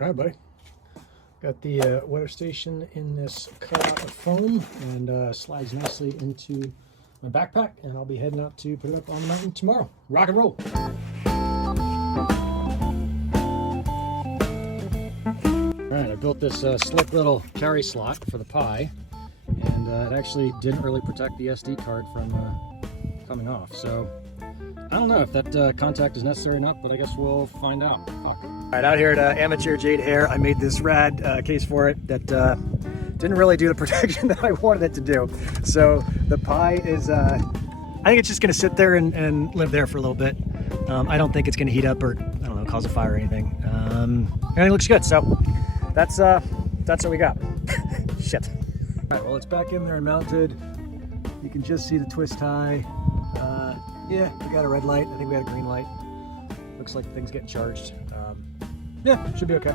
All right, buddy. Got the weather station in this cutout of foam and slides nicely into my backpack, and I'll be heading out to put it up on the mountain tomorrow. Rock and roll. All right, I built this slick little carry slot for the Pi, and it actually didn't really protect the SD card from coming off. So I don't know if that contact is necessary or not, but I guess we'll find out. All right, out here at Amateur Jade Hair, I made this rad case for it that didn't really do the protection that I wanted it to do. So the Pi is, I think it's just gonna sit there and live there for a little bit. I don't think it's gonna heat up or, I don't know, cause a fire or anything. Everything looks good, so that's what we got. Shit. All right, well, it's back in there and mounted. You can just see the twist tie. Yeah, we got a red light. I think we had a green light. Looks like things getting charged. Yeah, should be okay.